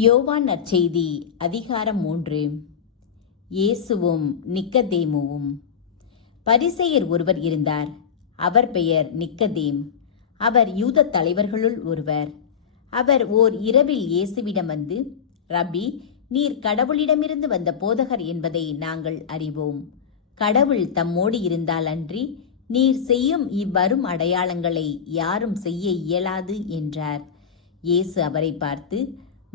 யோவான் நற்செய்தி அதிகாரம் 3. இயேசுவும் நிக்கதேமுவும். பரிசேயர் ஒருவர் இருந்தார். அவர் பெயர் நிக்கதேம். அவர் யூத தலைவர்களுள் ஒருவர். அவர் ஓர் இரவில் இயேசுவிடம் வந்து, ரப்பி, நீர் கடவுளிடமிருந்து வந்த போதகர் என்பதை நாங்கள் அறிவோம். கடவுள் தம்மோடு இருந்தால் அன்றி நீர் செய்யும் இவ்வரும் அடையாளங்களை யாரும் செய்ய இயலாது என்றார். இயேசு அவரை பார்த்து,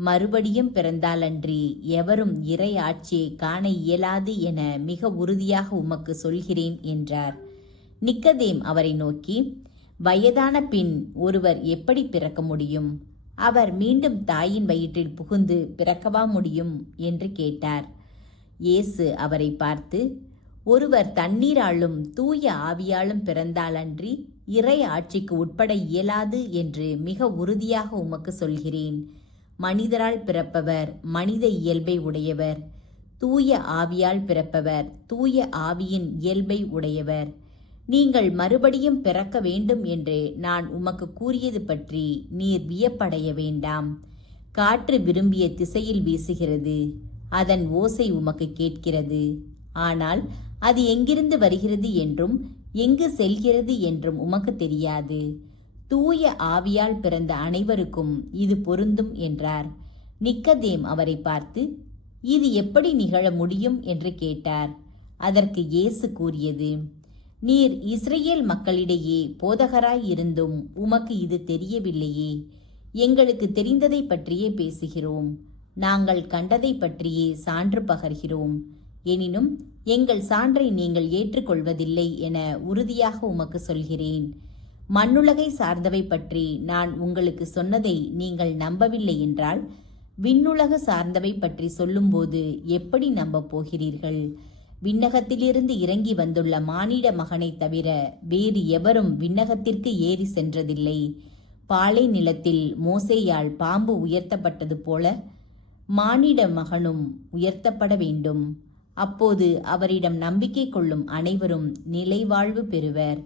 மறுபடியும் பிறந்தாலன்றி எவரும் இறை ஆட்சியை காண இயலாது என மிக உறுதியாக உமக்கு சொல்கிறேன் என்றார். நிக்கதேம் அவரை நோக்கி, வயதான பின் ஒருவர் எப்படி பிறக்க முடியும்? அவர் மீண்டும் தாயின் வயிற்றில் புகுந்து பிறக்கவா முடியும் என்று கேட்டார். இயேசு அவரை பார்த்து, ஒருவர் தண்ணீராலும் தூய ஆவியாலும் பிறந்தாலன்றி இறை ஆட்சிக்கு உட்பட இயலாது என்று மிக உறுதியாக உமக்கு சொல்கிறேன். மனிதரால் பிறப்பவர் மனித இயல்பை உடையவர், தூய ஆவியால் பிறப்பவர் தூய ஆவியின் இயல்பை உடையவர். நீங்கள் மறுபடியும் பிறக்க வேண்டும் என்று நான் உமக்கு கூறியது பற்றி நீர் வியப்படைய வேண்டாம். காற்று விரும்பிய திசையில் வீசுகிறது, அதன் ஓசை உமக்கு கேட்கிறது. ஆனால் அது எங்கிருந்து வருகிறது என்றும் எங்கு செல்கிறது என்றும் உமக்கு தெரியாது. தூய ஆவியால் பிறந்த அனைவருக்கும் இது பொருந்தும் என்றார். நிக்கதேம் அவரை பார்த்து, இது எப்படி நிகழ முடியும் என்று கேட்டார். அதற்கு இயேசு கூறியது, நீர் இஸ்ரேல் மக்களிடையே போதகராய் இருந்தும் உமக்கு இது தெரியவில்லையே. எங்களுக்கு தெரிந்ததை பற்றியே பேசுகிறோம், நாங்கள் கண்டதை பற்றியே சான்று பகர்கிறோம். எனினும் எங்கள் சான்றை நீங்கள் ஏற்றுக்கொள்வதில்லை என உறுதியாக உமக்கு சொல்கிறேன். மண்ணுலகை சார்ந்தவை பற்றி நான் உங்களுக்கு சொன்னதை நீங்கள் நம்பவில்லை என்றால், விண்ணுலக சார்ந்தவை பற்றி சொல்லும்போது எப்படி நம்பப் போகிறீர்கள்? விண்ணகத்திலிருந்து இறங்கி வந்துள்ள மானிட மகனை தவிர வேறு எவரும் விண்ணகத்திற்கு ஏறி சென்றதில்லை. பாலை நிலத்தில் மோசேயால் பாம்பு உயர்த்தப்பட்டது போல மானிட மகனும் உயர்த்தப்பட வேண்டும். அப்போது அவரிடம் நம்பிக்கை கொள்ளும் அனைவரும் நிலைவாழ்வு பெறுவர்.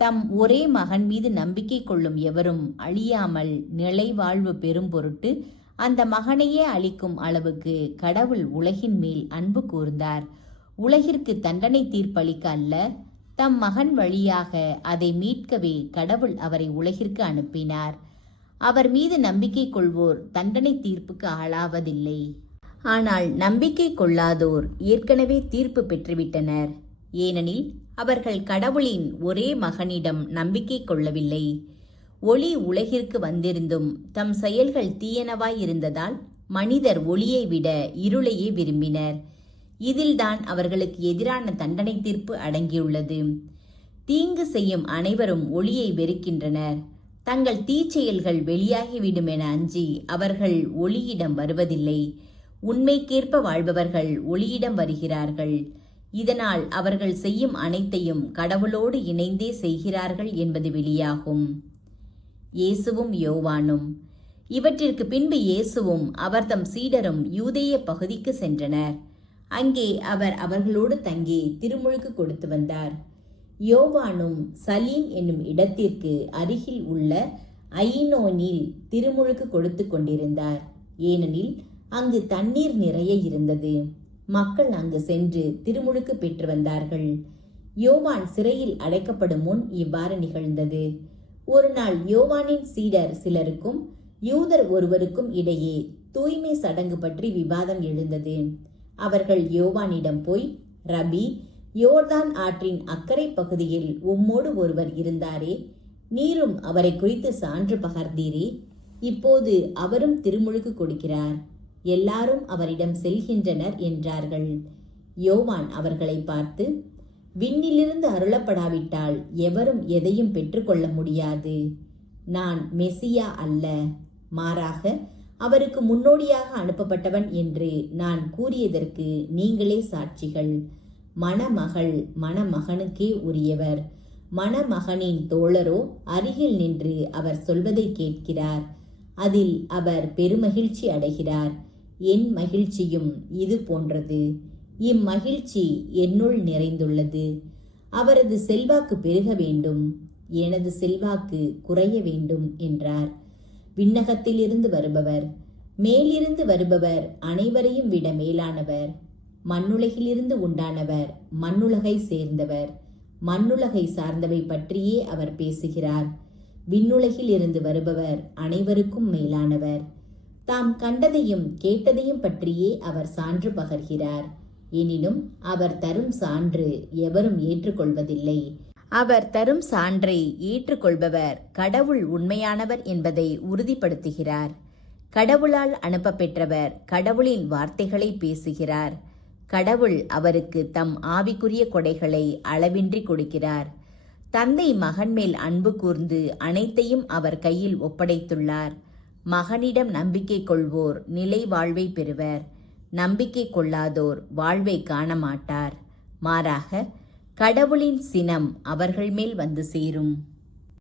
தம் ஒரே மகன் மீது நம்பிக்கை கொள்ளும் எவரும் அழியாமல் நிலைவாழ்வு பெறும் பொருட்டு அந்த மகனையே அளிக்கும் அளவுக்கு கடவுள் உலகின் மேல் அன்பு கூர்ந்தார். உலகிற்கு தண்டனை தீர்ப்பளிக்க அல்ல, தம் மகன் வழியாக அதை மீட்கவே கடவுள் அவரை உலகிற்கு அனுப்பினார். அவர் மீது நம்பிக்கை கொள்வோர் தண்டனை தீர்ப்புக்கு ஆளாவதில்லை. ஆனால் நம்பிக்கை கொள்ளாதோர் ஏற்கனவே தீர்ப்பு பெற்றுவிட்டனர். ஏனெனில் அவர்கள் கடவுளின் ஒரே மகனிடம் நம்பிக்கை கொள்ளவில்லை. ஒளி உலகிற்கு வந்திருந்தும் தம் செயல்கள் தீயனவாயிருந்ததால் மனிதர் ஒளியை விட இருளையே விரும்பினர். இதில்தான் அவர்களுக்கு எதிரான தண்டனை தீர்ப்பு அடங்கியுள்ளது. தீங்கு செய்யும் அனைவரும் ஒளியை வெறுக்கின்றனர். தங்கள் தீச்செயல்கள் வெளியாகிவிடும் என அஞ்சி அவர்கள் ஒளியிடம் வருவதில்லை. உண்மைக்கேற்ப வாழ்பவர்கள் ஒளியிடம் வருகிறார்கள். இதனால் அவர்கள் செய்யும் அனைத்தையும் கடவுளோடு இணைந்தே செய்கிறார்கள் என்பது வெளியாகும். இயேசுவும் யோவானும். இவற்றிற்கு பின்பு இயேசுவும் அவர் தம் சீடரும் யூதேய பகுதிக்கு சென்றனர். அங்கே அவர் அவர்களோடு தங்கி திருமுழுக்கு கொடுத்து வந்தார். யோவானும் சலீம் என்னும் இடத்திற்கு அருகில் உள்ள ஐனோனில் திருமுழுக்கு கொடுத்து கொண்டிருந்தார். ஏனெனில் அங்கு தண்ணீர் நிறைய இருந்தது. மக்கள் அங்கு சென்று திருமுழுக்கு பெற்று வந்தார்கள். யோவான் சிறையில் அடைக்கப்படும் முன் இவ்வாறு நிகழ்ந்தது. ஒரு நாள் யோவானின் சீடர் சிலருக்கும் யூதர் ஒருவருக்கும் இடையே தூய்மை சடங்கு பற்றி விவாதம் எழுந்தது. அவர்கள் யோவானிடம் போய், ரபி, யோர்தான் ஆற்றின் அக்கறை பகுதியில் உம்மோடு ஒருவர் இருந்தாரே, நீரும் அவரை குறித்து சான்று பகர்ந்தீரே. இப்போது அவரும் திருமுழுக்கு கொடுக்கிறார், எல்லாரும் அவரிடம் செல்கின்றனர் என்றார்கள். யோவான் அவர்களை பார்த்து, விண்ணிலிருந்து அருளப்படாவிட்டால் எவரும் எதையும் பெற்றுக்கொள்ள முடியாது. நான் மெசியா அல்ல, மாறாக அவருக்கு முன்னோடியாக அனுப்பப்பட்டவன் என்று நான் கூறியதற்கு நீங்களே சாட்சிகள். மணமகள் மணமகனுக்கே உரியவர். மணமகனின் தோழரோ அருகில் நின்று அவர் சொல்வதை கேட்கிறார். அதில் அவர் பெருமகிழ்ச்சி அடைகிறார். என் மகிழ்ச்சியும் இது போன்றது. இம்மகிழ்ச்சி என்னுள் நிறைந்துள்ளது. அவரது செல்வாக்கு பெருக வேண்டும், எனது செல்வாக்கு குறைய வேண்டும் என்றார். விண்ணகத்திலிருந்து வருபவர், மேலிருந்து வருபவர் அனைவரையும் விட மேலானவர். மண்ணுலகிலிருந்து உண்டானவர், மண்ணுலகை சேர்ந்தவர். மண்ணுலகை சார்ந்தவை பற்றியே அவர் பேசுகிறார். விண்ணுலகில் இருந்து வருபவர் அனைவருக்கும் மேலானவர். தாம் கண்டதையும் கேட்டதையும் பற்றியே அவர் சான்று பகர்கிறார். எனினும் அவர் தரும் சான்று எவரும் ஏற்றுக்கொள்வதில்லை. அவர் தரும் சான்றை ஏற்றுக்கொள்பவர் கடவுள் உண்மையானவர் என்பதை உறுதிப்படுத்துகிறார். கடவுளால் அனுப்ப பெற்றவர் கடவுளின் வார்த்தைகளை பேசுகிறார். கடவுள் அவருக்கு தம் ஆவிக்குரிய கொடைகளை அளவின்றி கொடுக்கிறார். தந்தை மகன் மேல் அன்பு கூர்ந்து அனைத்தையும் அவர் கையில் ஒப்படைத்துள்ளார். மகனிடம் நம்பிக்கை கொள்வோர் நிலை வாழ்வை பெறுவர். நம்பிக்கை கொள்ளாதோர் வாழ்வை காண மாட்டார். மாறாக கடவுளின் சினம் அவர்கள் மேல் வந்து சேரும்.